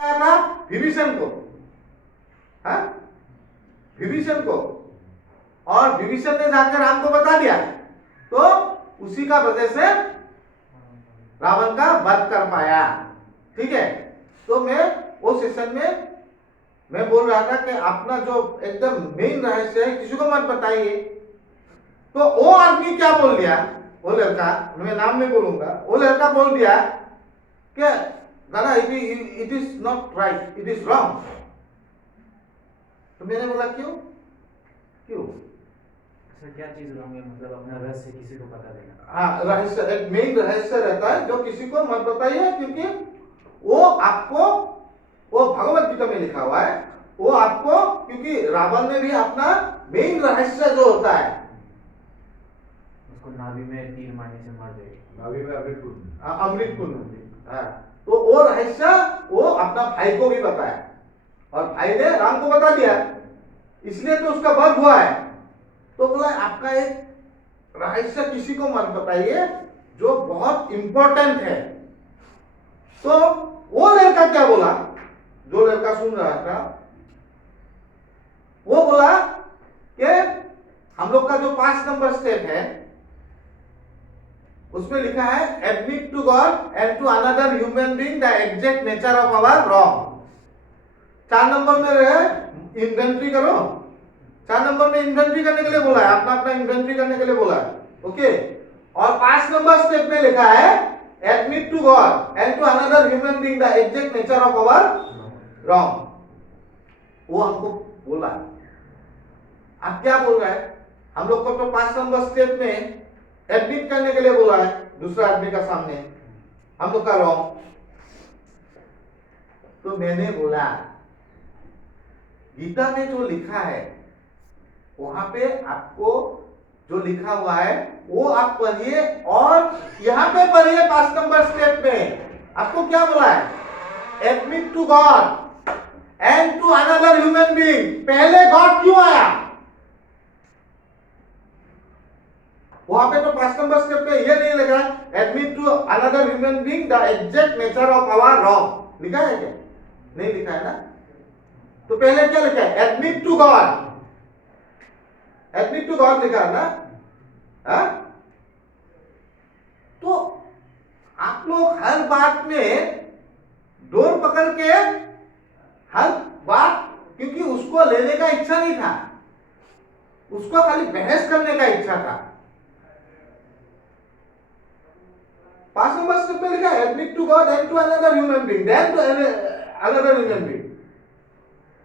था विभीषण को, हाँ, विभीषण को, और विभीषण ने जाकर राम को बता दिया, तो उसी का वजह से रावण का वध कर पाया। ठीक है, तो मैं वो सेशन में मैं बोल रहा था कि अपना जो एकदम मेन रहस्य है किसी को मत बताइए। तो वो आदमी क्या बोल दिया, वो लड़का, मैं नाम नहीं बोलूंगा, वो लड़का बोल दिया कि दादा it is not right, it is wrong. तो मैंने बोला क्यों क्यों? सर क्या चीज रॉन्ग है, मतलब अपना रहस्य किसी को पता देना। हाँ, रहस्य एक मेन रहस्य रहता है जो किसी को मत बताइए, क्योंकि वो आपको, वो भगवत गीता में लिखा हुआ है, वो आपको, क्योंकि रावण ने भी अपना मेन रहस्य जो होता है, उसको नाभि में तीर मारने से मार देगा, नाभि में अमृत कुंड, अमृत कुंड। हाँ, तो वो रहस्य वो अपना भाई को भी बताया, और भाई ने राम को बता दिया, इसलिए तो उसका वध हुआ है। तो बोला आपका एक रहस्य किसी को मत बताइए जो बहुत इंपॉर्टेंट है। तो वो लड़का क्या बोला, जो लड़का सुन रहा था, वो बोला कि हम लोग का जो 5 नंबर स्टेप है उसमें लिखा है admit to God and to another human being the exact nature of our wrong. 4 number में रहे इन्वेंट्री करो, 4 नंबर में इन्वेंट्री करने के लिए बोला है, अपना अपना इन्वेंट्री करने के लिए बोला है। ओके, और 5 नंबर स्टेप में लिखा है admit to God and to another human being the exact nature of our wrong. वो हमको बोला, आप क्या बोल रहे हैं? हम लोग को तो 5 नंबर स्टेप में एडमिट करने के लिए बोला है दूसरा आदमी का सामने, हम लोग का रॉन्ग। तो मैंने बोला गीता में जो लिखा है वहां पे आपको जो लिखा हुआ है वो आप पढ़िए, और यहां पे पढ़िए 5 नंबर स्टेप में आपको क्या बोला है, admit to God and to another human being. पहले गॉड क्यों आया? वहां पे तो 5 नंबर स्टेप पे ये नहीं लिखा admit to another human being the exact nature of our wrong, लिखा है क्या? नहीं लिखा है ना। तो पहले क्या लिखा है, admit to God, admit to God लिखा है ना। हा? तो आप लोग हर बात में डोर पकड़ के हर बात, क्योंकि उसको लेने का इच्छा नहीं था, उसको खाली बहस करने का इच्छा था। 5 नंबर स्टेप में लिखा है admit to God and to another human being, then to another human being.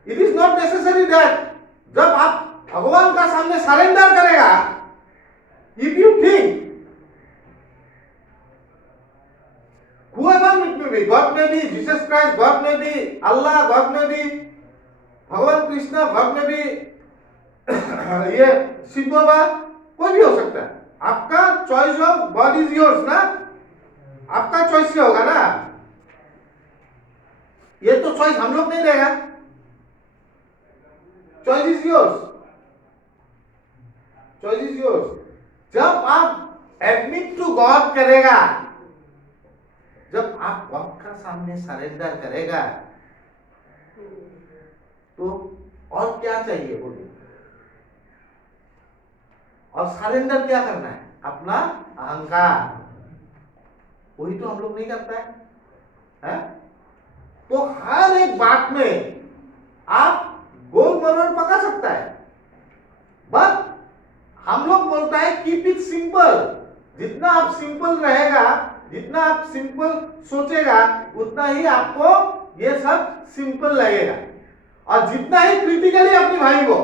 It is not necessary that जब आप भगवान का सामने सरेंडर करेगा, if you think whoever it may be, God may be Jesus Christ, God may be Allah, God may be भगवान Krishna, God may be ये शिव बाबा, कोई भी हो सकता है। आपका choice of God is yours ना, आपका चॉइस से होगा ना, ये तो चॉइस हम लोग नहीं देगा, choice is yours, choice is yours. जब आप एडमिट टू गॉड करेगा, जब आप गॉड का सामने सरेंडर करेगा, तो और क्या चाहिए बोलिए? और सरेंडर क्या करना है? अपना अहंकार, वही तो हम लोग नहीं करता है? तो हर एक बात में आप गोल मरोड़ पका सकता है, बट हम लोग बोलता है कीप इट सिंपल। जितना आप सिंपल रहेगा, जितना आप सिंपल सोचेगा, उतना ही आपको ये सब सिंपल लगेगा। और जितना ही क्रिटिकली अपनी भाई को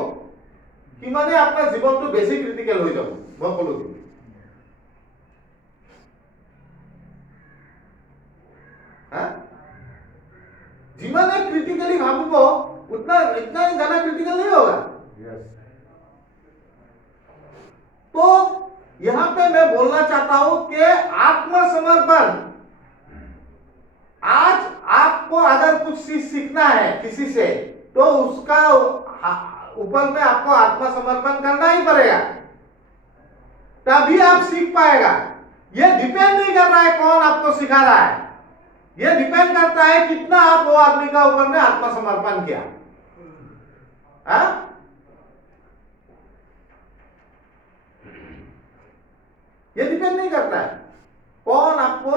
कि माने अपना जीवन तो बेसी क्रिटिकल हो जाओ बोलो, जिमाने क्रिटिकली भाबो उतना, इतना ही ज्यादा क्रिटिकल नहीं होगा। तो यहां पे मैं बोलना चाहता हूं कि आत्मसमर्पण, आज आपको अगर कुछ सीखना है किसी से, तो उसका ऊपर में आपको आत्मसमर्पण करना ही पड़ेगा, तभी आप सीख पाएगा। ये डिपेंड नहीं कर रहा है कौन आपको सिखा रहा है, ये डिपेंड करता है कितना आप वो आदमी का ऊपर में आत्मसमर्पण किया। हाँ? ये डिपेंड नहीं करता है कौन आपको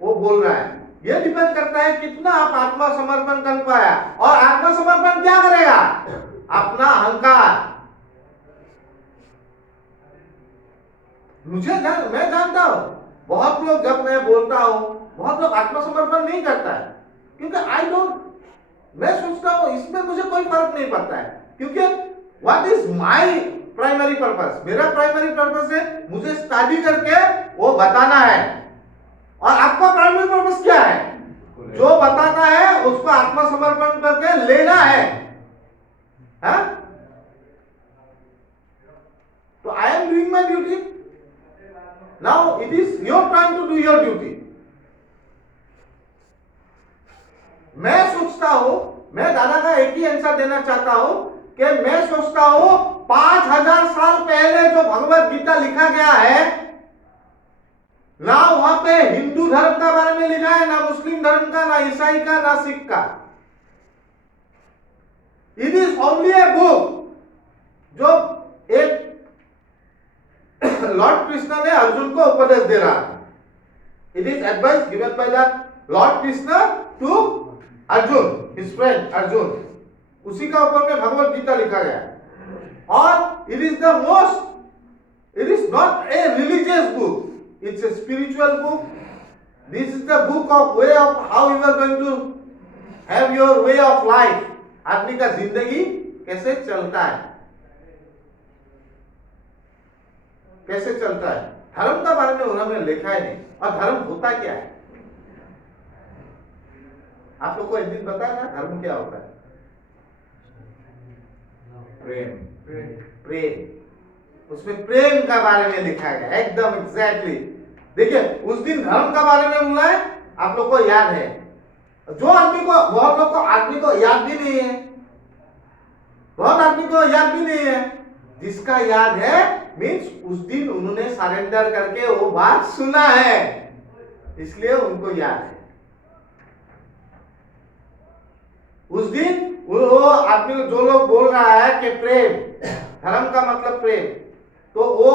वो बोल रहा है, ये डिपेंड करता है कितना आप आत्मसमर्पण कर पाया। और आत्मसमर्पण क्या करेगा? अपना अहंकार। मैं जानता हूं बहुत लोग, जब मैं बोलता हूं बहुत लोग आत्मसमर्पण नहीं करता है, क्योंकि मैं सोचता हूं इसमें मुझे कोई फर्क नहीं पड़ता है, क्योंकि what is my primary purpose? मेरा प्राइमरी पर्पस है मुझे स्टडी करके वो बताना है। और आपका प्राइमरी पर्पस क्या है? जो बताना है उसको आत्मसमर्पण करके लेना है। हाँ? तो I am doing my duty, now it is your time to do your duty. मैं सोचता हूं, मैं दादा का एक ही आंसर देना चाहता हूं कि मैं सोचता हूं 5000 साल पहले जो भगवत गीता लिखा गया है ना, वहां पे हिंदू धर्म का बारे में लिखा है, ना मुस्लिम धर्म का, ना ईसाई का, ना सिख का। It is only a book जो एक लॉर्ड कृष्ण ने अर्जुन को उपदेश दे रहा था। It is advice given by the lord Krishna to Arjun, his friend Arjun. उसी का ऊपर में भगवत गीता लिखा गया है। और it is the most, it is not a religious book, it's a spiritual book. This is the book of way of how you are going to have your way of life. आदमी का जिंदगी कैसे चलता है, कैसे चलता है। धर्म का बारे में उन्होंने लिखा ही नहीं। और धर्म होता क्या है? आप लोग को एक दिन बताएगा धर्म क्या होता है? प्रेम। प्रेम। उसमें प्रेम का बारे में लिखा गया एकदम एग्जैक्टली। देखिए उस दिन धर्म का बारे में बोला है, आप लोग को याद है। जो आदमी को, बहुत लोग को आदमी को याद भी नहीं है, बहुत आदमी को याद भी नहीं है। जिसका याद है मीन्स उस दिन उन्होंने सरेंडर करके वो बात सुना है, इसलिए उनको याद है। उस दिन वो आदमी को, जो लोग बोल रहा है कि प्रेम, धर्म का मतलब प्रेम, तो वो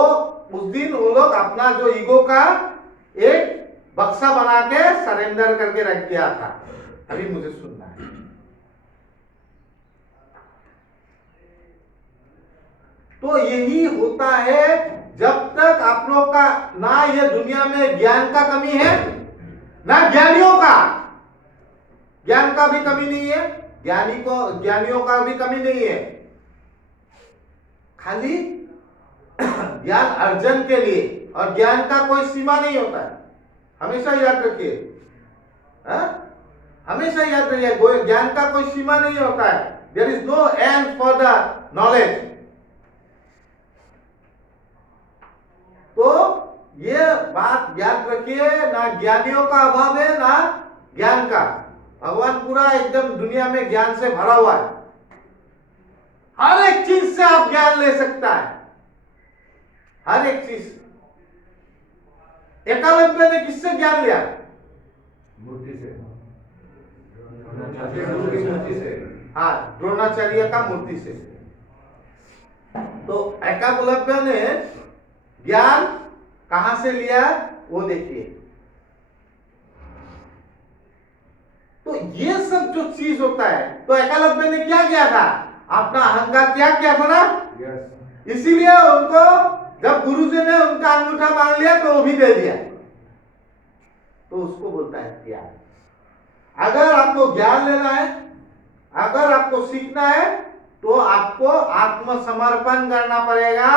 उस दिन वो लोग अपना जो ईगो का एक बक्सा बना के सरेंडर करके रख दिया था। अभी मुझे सुनना है। तो यही होता है जब तक आप लोग का ना ये दुनिया में ज्ञान का कमी है, ना ज्ञानियों का, ज्ञान का भी कमी नहीं है, ज्ञानियों का भी कमी नहीं है। खाली ज्ञान अर्जन के लिए, और ज्ञान का कोई सीमा नहीं होता है, हमेशा याद रखिए। हमेशा याद रखिए ज्ञान का कोई सीमा नहीं होता है। There is no end for the knowledge. तो ये बात याद रखिए, ना ज्ञानियों का अभाव है ना ज्ञान का। भगवान पूरा एकदम दुनिया में ज्ञान से भरा हुआ है, हर एक चीज से आप ज्ञान ले सकता है, हर एक चीज। एकलव्य ने किससे ज्ञान लिया? मूर्ति से। हाँ, द्रोणाचार्य का मूर्ति से। तो एकलव्य ने ज्ञान कहां से लिया वो देखिए। तो ये सब जो चीज होता है, तो एकलव्य ने क्या किया था? अपना अहंकार त्याग किया था ना। इसीलिए उनको जब गुरुजी ने उनका अंगूठा मांग लिया तो वो भी दे दिया। तो उसको बोलता है त्याग। अगर आपको ज्ञान लेना है, अगर आपको सीखना है, तो आपको आत्मसमर्पण करना पड़ेगा।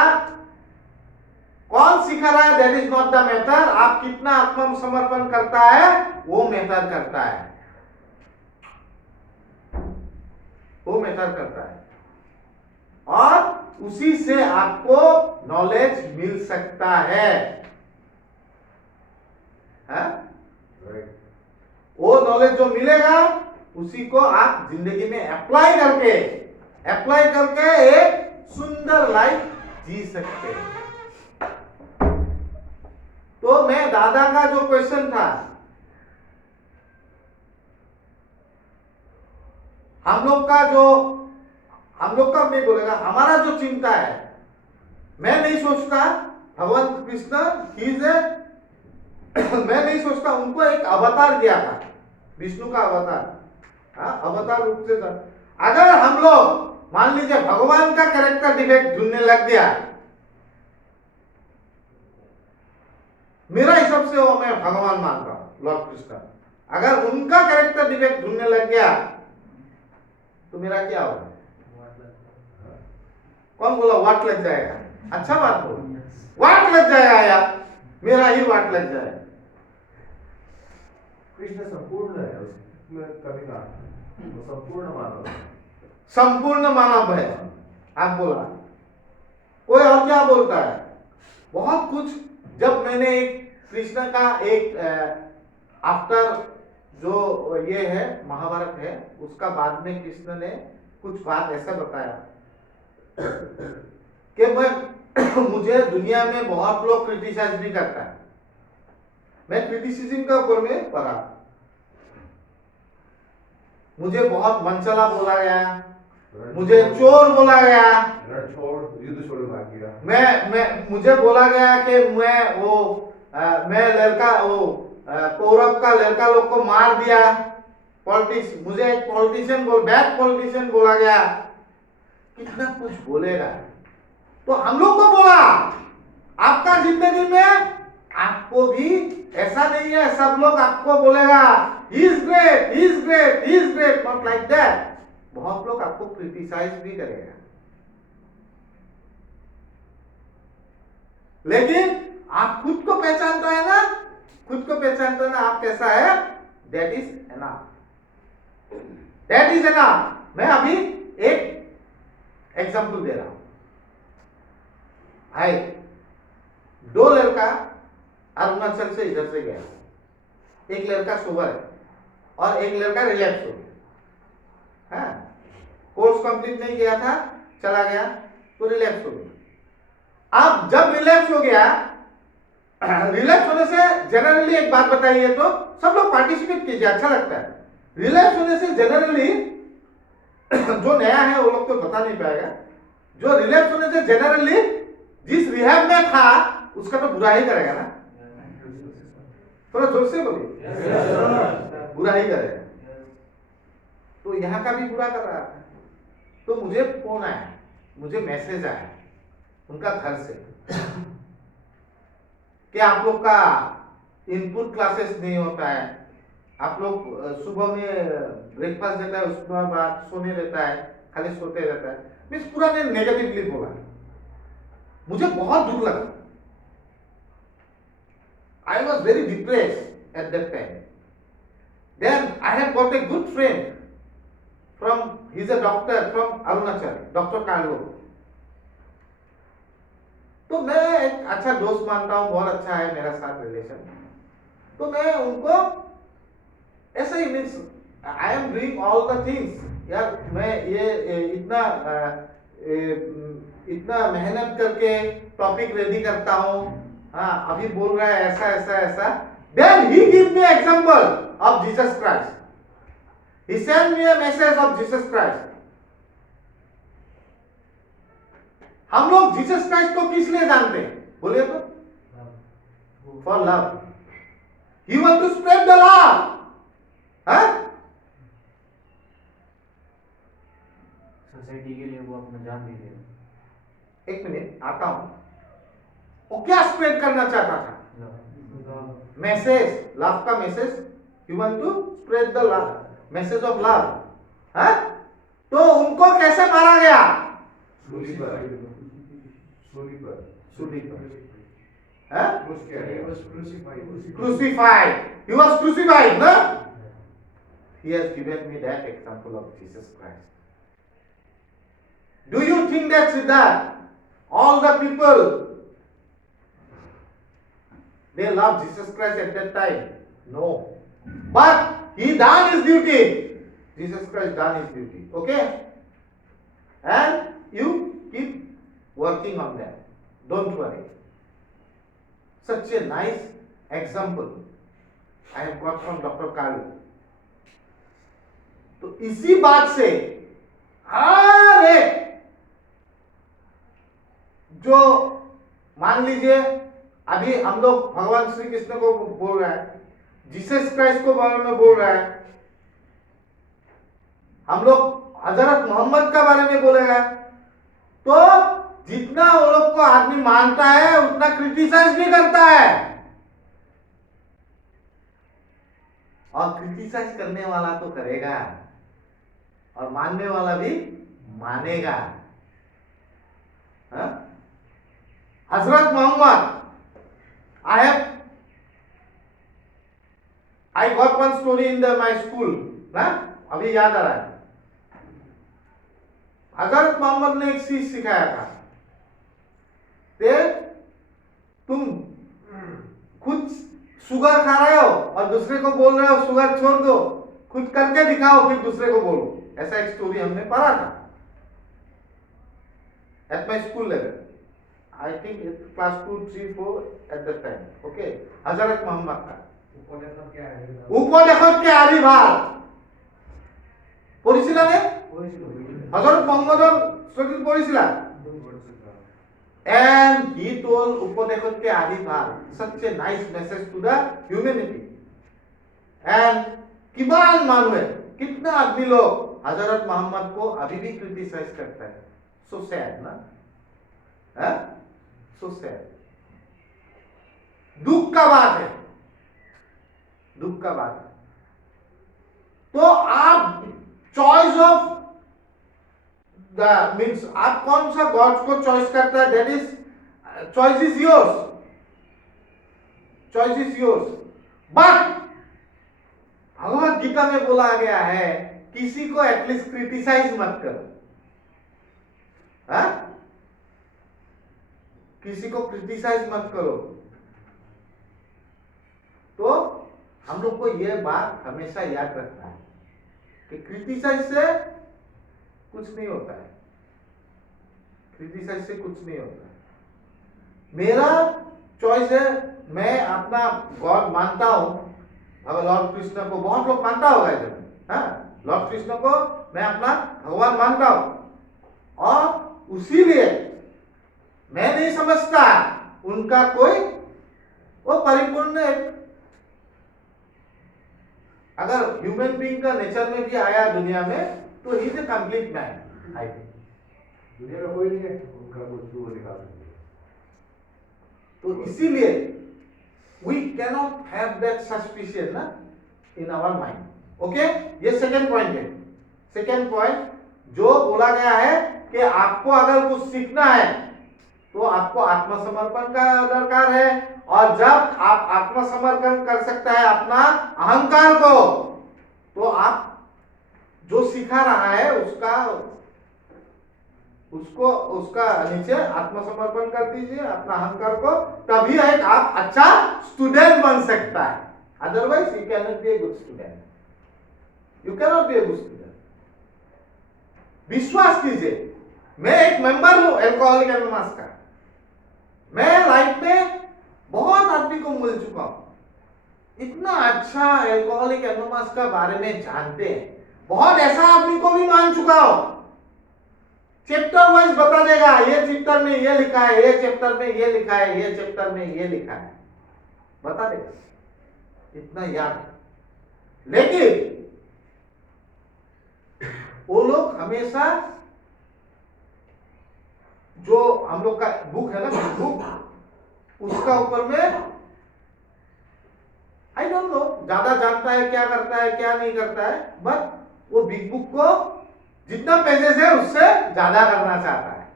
कौन सिखा रहा है that is not the matter, आप कितना आत्मसमर्पण करता है वो मैटर करता है, वो मैटर करता है। और उसी से आपको नॉलेज मिल सकता है, वो नॉलेज जो मिलेगा उसी को आप जिंदगी में अप्लाई करके एक सुंदर लाइफ जी सकते हैं। तो मैं दादा का जो क्वेश्चन था हम लोग का नहीं बोलेगा, हमारा जो चिंता है, मैं नहीं सोचता भगवान कृष्ण ही इज ए मैं नहीं सोचता उनको एक अवतार दिया था, विष्णु का अवतार, हाँ, अवतार रूप से था। अगर हम लोग मान लीजिए भगवान का कैरेक्टर डिफेक्ट ढूंढने लग गया, मेरा हिसाब से वो मैं भगवान मान रहा हूं लॉर्ड कृष्ण, अगर उनका कैरेक्टर डिफेक्ट ढूंढने लग गया तो मेरा क्या होगा? कौन बोला वाट लग जाएगा? अच्छा बात बोलो, वाट लग जाएगा यार, मेरा ही वाट लग जाएगा। कृष्ण संपूर्ण है, उसमें कभी कहा वो संपूर्ण मानव है। संपूर्ण मानव है, आप बोला। कोई और क्या बोलता है? बहुत कुछ। जब मैंने एक कृष्ण का एक आफ्टर जो ये है महाभारत है, उसका बाद में कृष्ण ने कुछ बात ऐसा बताया कि मैं मुझे दुनिया में बहुत लोग क्रिटिसाइज भी करता है, मैं क्रिटिसिज्म का ऊपर में पढ़ा, मुझे बहुत मनचला बोला गया, मुझे चोर बोला गया, युद्ध छोड़ भाग गया, मुझे बोला गया कि मैं लड़का कौरव का लड़का लोग को मार दिया, मुझे एक पॉलिटिशियन बैड पॉलिटिशियन बोला गया, कितना कुछ बोलेगा। तो हम लोग को बोला आपका जिंदगी में आपको भी ऐसा नहीं है, सब लोग आपको बोलेगा he is great, he is great, he is great, not like that. बहुत लोग आपको क्रिटिसाइज भी करेगा, लेकिन आप खुद को पहचानता है ना, खुद को पहचानता है ना आप कैसा है, that is enough, that is enough. मैं अभी एक एग्जांपल दे रहा हूं। भाई, दो लड़का अरुणाचल से इधर से गया, एक लड़का सोबर है और एक लड़का रिलैक्स हो गया, हाँ, कोर्स कंप्लीट नहीं किया था, चला गया तो रिलैक्स हो गया। अब जब रिलैक्स हो गया, रिलैक्स होने से जनरली एक बात बताइए तो सब लोग पार्टिसिपेट कीजिए, अच्छा लगता है। रिलैक्स होने से जनरली जो नया है वो लोग तो बता नहीं पाएगा, जो रिलैक्स होने से जनरली जिस रिहैब में था उसका तो बुरा ही करेगा ना, थोड़ा जोर से बोलिए, बुरा ही करेगा। तो यहाँ का भी बुरा कर रहा था। तो मुझे फोन आया, मुझे मैसेज आया उनका घर से कि आप लोग का इनपुट क्लासेस नहीं होता है, आप लोग सुबह में ब्रेकफास्ट देता है, उसके बाद सोने रहता है, खाली सोते रहता है। मीन्स पूरा ने नेगेटिवली बोला, मुझे बहुत दुख लगा। I was very depressed at that time. Then I have got a good friend from, he's a doctor from Arunachal, Dr. Carlo. तो मैं एक अच्छा दोस्त मानता हूँ, बहुत अच्छा है मेरा साथ रिलेशन। तो मैं उनको ऐसा ही means I am doing all the things, यार मैं ये इतना मेहनत करके टॉपिक रेडी करता हूँ, हाँ, अभी बोल रहा है ऐसा ऐसा ऐसा। Then he give me example of Jesus Christ, he send me a message of Jesus Christ. हम लोग जीसस क्राइस्ट को किस लिए जानते हैं बोलिए तो? For love, he want to spread the love, हाँ, सोसाइटी के लिए वो अपना जान भी दे। एक मिनट आता हूं। वो क्या स्प्रेड करना चाहता था? मैसेज, लव का message, you want to spread the love, message of love, हाँ? तो उनको कैसे मारा गया? सूली पर, सूली पर, सूली पर, हाँ? crucified. Crucified. He was crucified, no? He has given me that example of Jesus Christ. Do you think that Siddharth, all the people, they love Jesus Christ at that time? No. But he done his duty. Jesus Christ done his duty. Okay? And you keep working on that. Don't worry. Such a nice example I have got from Dr. Kalu. तो इसी बात से हर एक जो मान लीजिए अभी हम लोग भगवान श्री कृष्ण को बोल रहे हैं, जीसस क्राइस्ट को बारे में बोल रहा है, हम लोग हजरत मोहम्मद का बारे में बोलेगा, तो जितना वो लोग को आदमी मानता है उतना क्रिटिसाइज भी करता है, और क्रिटिसाइज करने वाला तो करेगा और मानने वाला भी मानेगा। Hazrat Mohammed, I got one story in the my school ना, अभी याद आ रहा है। हजरत मोहम्मद ने एक चीज सिखाया था, तुम खुद शुगर खा रहे हो और दूसरे को बोल रहे हो शुगर छोड़ दो, खुद करके दिखाओ फिर दूसरे को बोलो। ऐसा एक स्टोरी हमने पढ़ा था at my school level, I think class 2, 3, 4 at the time. Okay, हजरत मोहम्मद का উপদেশতকে আৰি ভাল পঢ়িছিলা নে? হযরত মোহাম্মদৰ ষ্টৰীত পঢ়িছিলা? And he told উপদেশতকে আৰি ভাল, such a nice message to the humanity. And किमान मानवे, कितना आदमी लोग हजरत मोहम्मद को अभी भी क्रिटिसाइज करता है। So sad ना? है? So sad. दुख का बात है, दुख का बात है। तो आप चॉइस ऑफ द मीन्स आप कौन सा गॉड को चॉइस करता है, that is choice is yours, choice is yours. But Bhagavad Gita में बोला गया है किसी को एटलीस्ट क्रिटिसाइज मत करो, हाँ? किसी को क्रिटिसाइज मत करो। तो हम लोग को यह बात हमेशा याद रखना है कि क्रिटिसाइज से कुछ नहीं होता है, क्रिटिसाइज से कुछ नहीं होता है। मेरा चॉइस है, मैं अपना गॉड मानता हूं, अगर लॉर्ड कृष्ण को बहुत लोग मानता होगा इधर, हाँ, लॉर्ड कृष्ण को मैं अपना भगवान मानता हूं, और उसीलिए मैं नहीं समझता उनका कोई वो परिपूर्ण एक, अगर ह्यूमन बीइंग का नेचर में भी आया दुनिया में तो he is a complete man. I think दुनिया में कोई नहीं है उनका कुछ वो निकाल सकते। तो इसीलिए we cannot have that suspicion ना इन आवर माइंड। ओके, ये सेकंड पॉइंट है। सेकंड पॉइंट जो बोला गया है कि आपको अगर कुछ सीखना है तो आपको आत्मसमर्पण का दरकार है, और जब आप आत्मसमर्पण कर सकता है अपना अहंकार को, तो आप जो सिखा रहा है उसका नीचे आत्मसमर्पण कर दीजिए अपना अहंकार को, तभी एक आप अच्छा स्टूडेंट बन सकता है। Otherwise you can not be a good student, you can not be a good student. विश्वास कीजिए, मैं एक मेंबर हूं अल्कोहलिक एनोनिमस का, मैं लाइफ में बहुत आदमी को मिल चुका हूं, इतना अच्छा अल्कोहलिक एनोनिमस का बारे में जानते हैं, बहुत ऐसा आदमी को भी मान चुका हूं, चैप्टर वाइज बता देगा, ये चैप्टर में ये लिखा है, ये चैप्टर में ये लिखा है, ये चैप्टर में ये लिखा है, बता देगा, इतना याद है। लेकिन वो लोग हमेशा जो हम लोग का बुक है ना, बुक, उसका ऊपर में आई डोंट नो ज्यादा जानता है, क्या करता है क्या नहीं करता है, बट वो बिग बुक को जितना पेजेस है उससे ज्यादा करना चाहता है,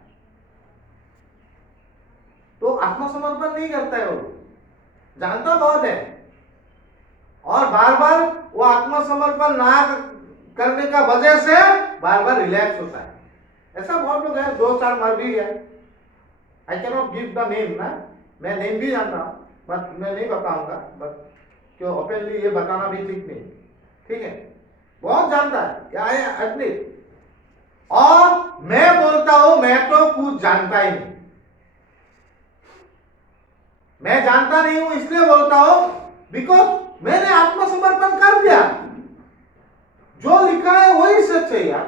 तो आत्मसमर्पण नहीं करता है। वो जानता बहुत है और बार बार वो आत्मसमर्पण ना करने का वजह से बार बार रिलैक्स होता है। ऐसा बहुत लोग हैं, 2-4 मर भी गया। I can not give the name ना, मैं नेम भी जानता हूं बट मैं नहीं बताऊंगा, बट क्यों ओपनली ये बताना भी ठीक नहीं, ठीक है, बहुत जानता है एटलीस्ट। और मैं बोलता हूं मैं तो कुछ जानता ही नहीं, मैं जानता नहीं हूं इसलिए बोलता हूं बिकॉज मैंने आत्मसमर्पण कर दिया। जो लिखा है वही सच है यार,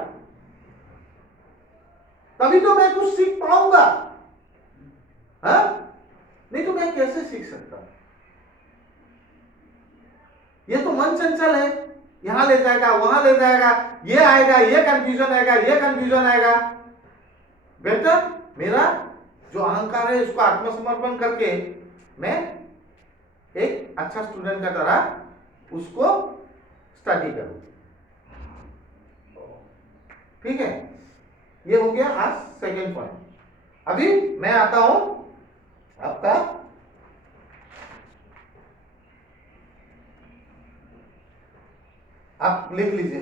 तभी तो मैं कुछ सीख पाऊंगा। हाँ, नहीं तो मैं कैसे सीख सकता? ये तो मन चंचल है, यहां ले जाएगा, वहां ले जाएगा, ये आएगा, ये कंफ्यूजन आएगा, ये कंफ्यूजन आएगा। बेटर मेरा जो अहंकार है उसको आत्मसमर्पण करके मैं एक अच्छा स्टूडेंट का तरह उसको स्टडी करूं। ठीक है, ये हो गया आज सेकेंड पॉइंट। अभी मैं आता हूं आपका आप लिख लीजिए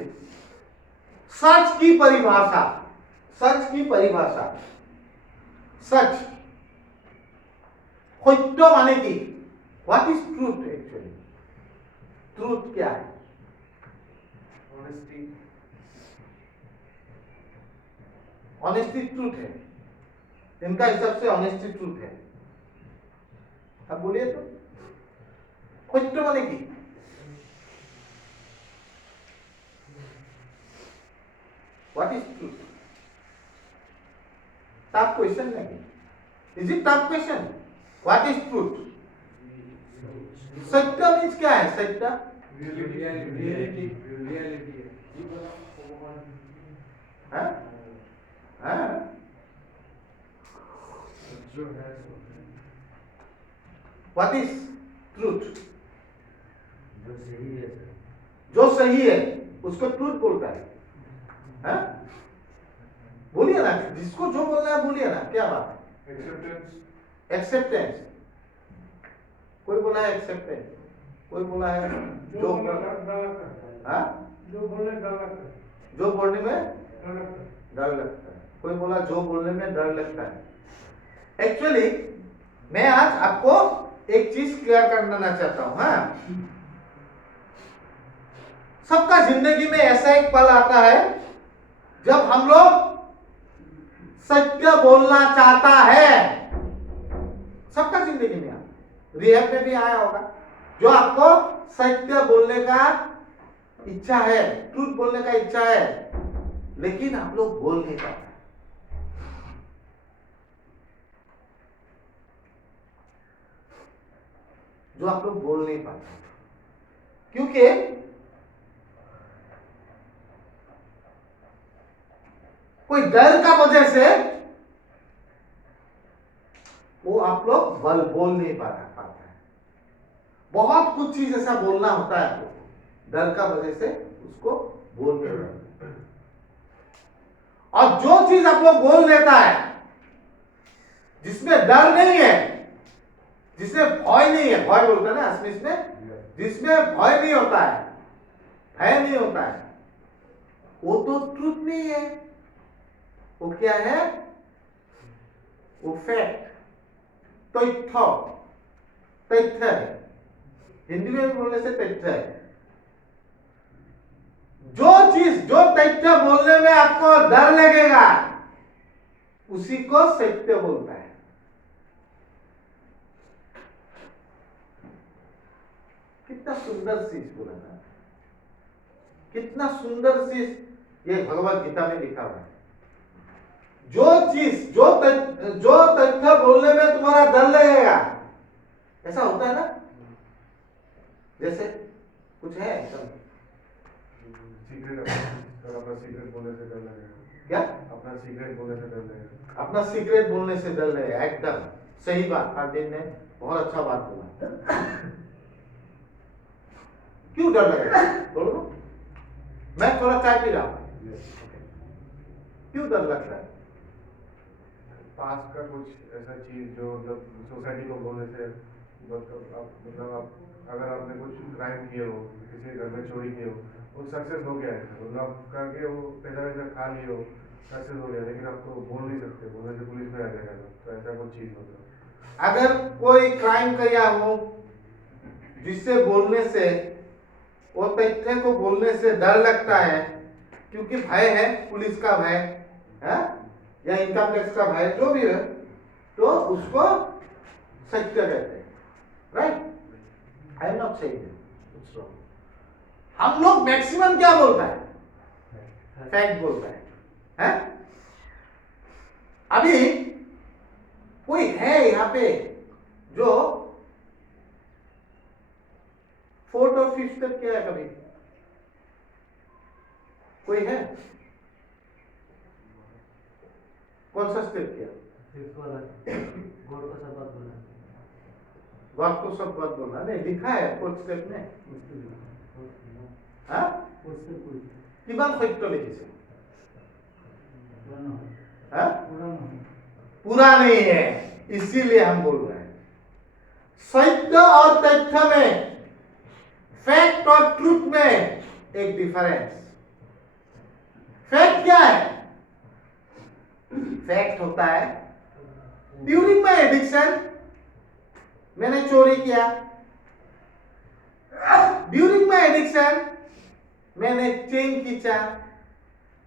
सच की परिभाषा। सच की परिभाषा, सच सत्य माने की, what is truth actually? Truth क्या है? ऑनेस्टी। ऑनेस्टी ट्रूथ है, इनका हिसाब से ऑनेस्टी ट्रूथ है। अब बोलिए तो सत्य माने की, what is truth? Tough question नहीं, is it tough question? What is truth? सत्य मीन्स क्या है? सत्य रियलिटी हाँ? हाँ? जो है व्हाट इज ट्रूथ? जो सही है सर। जो सही है उसको ट्रूथ बोलता है। हाँ? बोलिए ना, जिसको जो बोलना है बोलिए ना, क्या बात है? एक्सेप्टेंस। एक्सेप्टेंस, कोई बोला है एक्सेप्टेंस, कोई बोला है जो हाँ? जो बोलने गलत है। जो बोलने में गलत है। डर लगता है, कोई बोला जो बोलने में डर लगता है। एक्चुअली मैं आज आपको एक चीज क्लियर करना चाहता हूं। हाँ, सबका जिंदगी में ऐसा एक पल आता है जब हम लोग सत्य बोलना चाहता है। सबका जिंदगी में रिहैब में भी आया होगा, जो आपको सत्य बोलने का इच्छा है, ट्रूथ बोलने का इच्छा है, लेकिन आप लोग बोल नहीं पाते। जो आप लोग बोल नहीं पाते क्योंकि कोई डर का वजह से वो आप लोग बोल नहीं पाता है। बहुत कुछ चीज ऐसा बोलना होता है आपको, डर का वजह से उसको बोल नहीं पाते। और जो चीज आप लोग बोल देता है जिसमें डर नहीं है, जिसमें भय नहीं है, भय बोलते हैं ना असमिस में, जिसमें भय नहीं होता है, भय नहीं होता है, वो तो ट्रूथ नहीं है। वो क्या है? वो फैक्ट, तथ्य, तथ्य है। हिंदी में भी बोलने से तथ्य है। जो चीज, जो तथ्य बोलने में आपको डर लगेगा उसी को सत्य बोलता है। कितना सुंदर चीज बोला था, कितना सुंदर चीज ये भगवत गीता में लिखा हुआ है। जो चीज, जो तथ्य बोलने में तुम्हारा डर लगेगा, ऐसा होता है ना? जैसे कुछ है सीक्रेट, अपना सीक्रेट बोलने से डर लगेगा। क्या? अपना सीक्रेट बोलने से डर लगेगा। अपना सीक्रेट बोलने से डर लगेगा। एकदम सही बात, हार्दिक ने बहुत अच्छा बात बोला। क्यों डर लगेगा बोलो? मैं थोड़ा चाय पी रहा हूं, क्यों डर लगता है? पास का कुछ ऐसा चीज जो मतलब सोसाइटी को बोलने से, मतलब आप अगर आपने कुछ क्राइम किए हो, किसी के घर में चोरी किए हो, वो सक्सेस हो गया है, मतलब करके वो पैसा वैसा खा लिए हो, सक्सेस हो गया, लेकिन आप तो बोल नहीं सकते, बोलने से पुलिस में आ जाएगा। तो ऐसा कुछ चीज होता है। अगर कोई क्राइम किया हो जिससे बोलने से, वो तथ्य को बोलने से डर लगता है क्योंकि भय है, पुलिस का भय है या इनकम टैक्स का भय, जो भी है, तो उसको सत्य कहते हैं। Right? I am not saying it's wrong. हम लोग मैक्सिमम क्या बोलता है? फैक्ट बोलता है? अभी कोई है यहाँ पे जो फोर्थ और फिफ्थ स्टेप किया है कभी? कोई है? कौन सा स्टेप किया? फिफ्थ वाला गॉड को सब बात बोला गॉड को सब बात बोलना नहीं लिखा है फोर्थ स्टेप में। हाँ किमान सत्य लिखिছে? हाँ पूरा नहीं है, इसीलिए हम बोल रहे हैं सत्य और तथ्य में, फैक्ट और ट्रूथ में एक डिफरेंस। फैक्ट क्या है? फैक्ट होता है ड्यूरिंग माय एडिक्शन मैंने चोरी किया, ड्यूरिंग माय एडिक्शन मैंने चेन खींचा,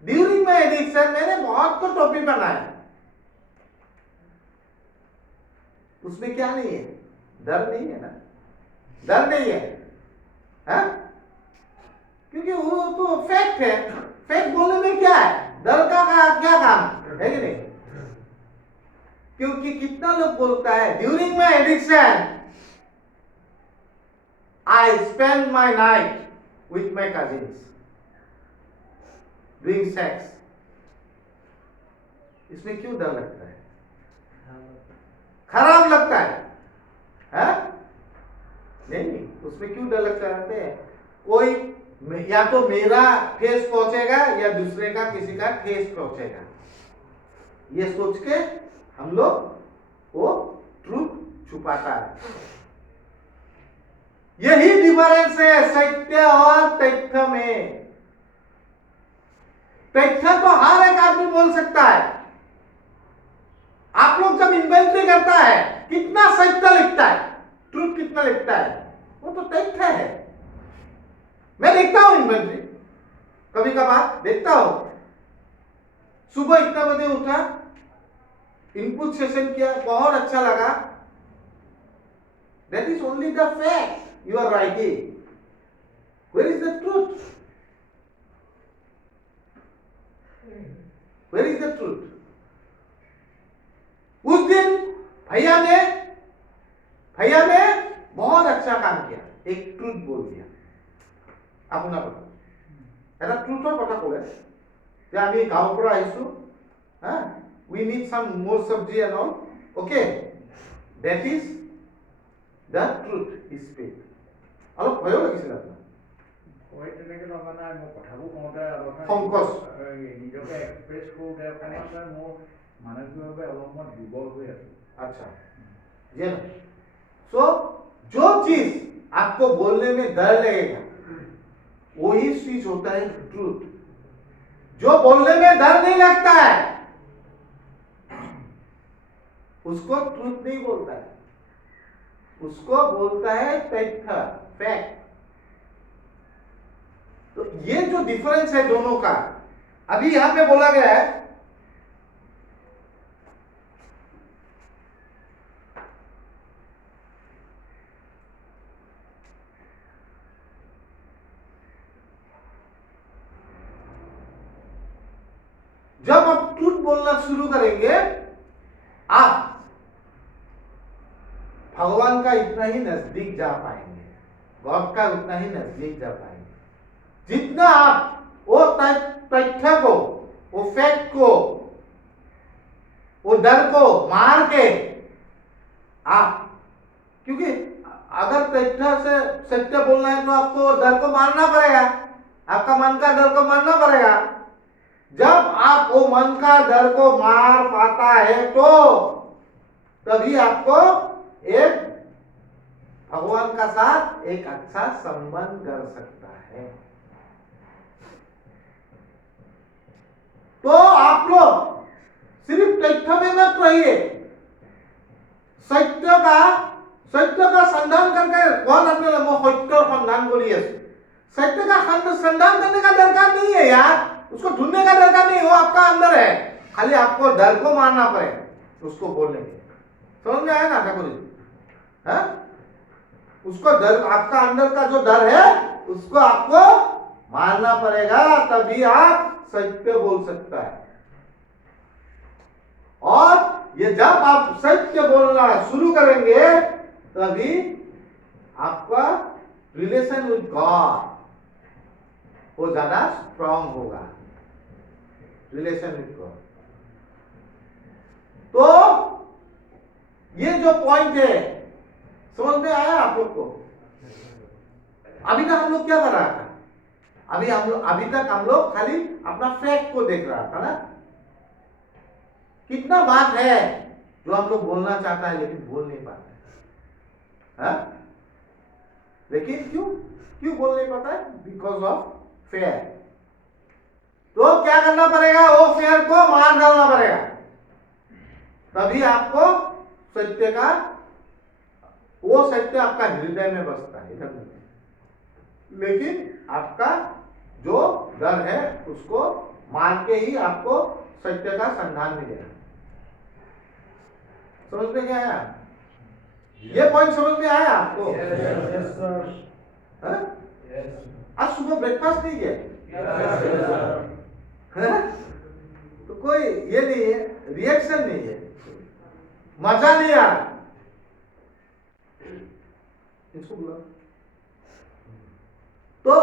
ड्यूरिंग माय एडिक्शन मैंने बहुत को टोपी बनाया। उसमें क्या नहीं है? डर नहीं है ना, डर नहीं है, हाँ? क्योंकि वो तो फैक्ट है। फैक्ट बोलने में क्या है? डर का क्या काम है कि नहीं? क्योंकि कितना लोग बोलता है during my addiction I spend my night with my cousins doing sex. इसमें क्यों डर लगता है? खराब लगता है, हाँ? नहीं, उसमें क्यों डर लगता है? कोई या तो मेरा ठेस पहुंचेगा या दूसरे का किसी का ठेस पहुंचेगा, ये सोच के हम लोग वो ट्रूथ छुपाता है। यही डिफरेंस है सत्य और तथ्य में। तथ्य तो हर एक आदमी बोल सकता है। आप लोग जब इन्वेंट्री करता है कितना सत्य लिखता है, ट्रूथ कितना लिखता है, वो तो तथ्य है। मैं देखता हूं इन्वेंट्री, कभी कभार देखता हूं। सुबह इतना बजे उठा, इनपुट सेशन किया, बहुत अच्छा लगा। That is only the fact you are writing. Where is the truth? Where is the truth? उस दिन भैया ने बहुत अच्छा काम किया, एक ट्रूथ बोल दिया। আপোনাৰ কথা এটা ট্ৰুথৰ কথা ক'লে যে আমি গাঁৱৰ পৰা আহিছো, হা, we need some more sabji and all, okay, that is the truth is speak। অলপ ভয়ো লাগিছিল আপোনাৰ? হয় তেনেকৈ লগা নাই, মই কথাবোৰ কওঁতে সংকোচ নিজকে এক্সপ্ৰেছ কৰোঁতে অকণমান মোৰ মানসিকভাৱে অলপমান দুৰ্বল হৈ আছোঁ। अच्छा जी ना। सो जो चीज आपको बोलने में डर लगेगा वही चीज होता है ट्रूथ। जो बोलने में डर नहीं लगता है उसको ट्रूथ नहीं बोलता है, उसको बोलता है तथ्य, फैक्ट। तो ये जो डिफरेंस है दोनों का, अभी यहां पे बोला गया है जब आप ट्रूथ बोलना शुरू करेंगे आप भगवान का इतना ही नजदीक जा पाएंगे, गॉड का उतना ही नजदीक जा पाएंगे। जितना आप वो तथ्य को, वो फैक्ट को, वो डर को मार के आप, क्योंकि अगर तथ्य से सत्य बोलना है तो आपको डर को मारना पड़ेगा, आपका मन का डर को मारना पड़ेगा। जब आप वो मन का डर को मार पाता है तो तभी आपको एक भगवान का साथ एक अच्छा संबंध कर सकता है। तो आप लोग सिर्फ तथ्य में मत रहिए, सत्य का संधान करके बहुत अपने सत्य संधान करिए। सत्य का संधान करने का दरकार नहीं है यार, उसको ढूंढने का दरकार नहीं, वो आपका अंदर है, खाली आपको डर को मारना पड़ेगा उसको बोलने के। समझ में आया ना ठाकुर जी? उसको डर, आपका अंदर का जो डर है उसको आपको मानना पड़ेगा, तभी आप सत्य बोल सकता है। और ये जब आप सत्य बोलना शुरू करेंगे, तभी आपका रिलेशन विद गॉड वो ज्यादा स्ट्रांग होगा, रिलेशन विद गॉड। तो ये जो पॉइंट है, समझ में आया आप लोग को? अभी तक हम लोग क्या कर रहा था? अभी तक हम लोग खाली अपना फैक्ट को देख रहा था ना। कितना बात है जो हम लोग बोलना चाहता है लेकिन बोल नहीं पाते हैं, लेकिन क्यों बोल नहीं पाता है? Because of fair. तो क्या करना पड़ेगा? वो फेयर को मार डालना पड़ेगा, तभी आपको सत्य का वो सत्य आपका हृदय में बसता है, इधर नहीं। लेकिन आपका जो डर है उसको मार के ही आपको सत्य का संधान मिलेगा। समझ में क्या आया? ये पॉइंट समझ में आया आपको? Yes, sir. हाँ? Yes. आज सुबह ब्रेकफास्ट नहीं किया? Yes, sir. हाँ? तो कोई ये नहीं है, रिएक्शन नहीं है, मजा नहीं आ रहा। इसको बुला। तो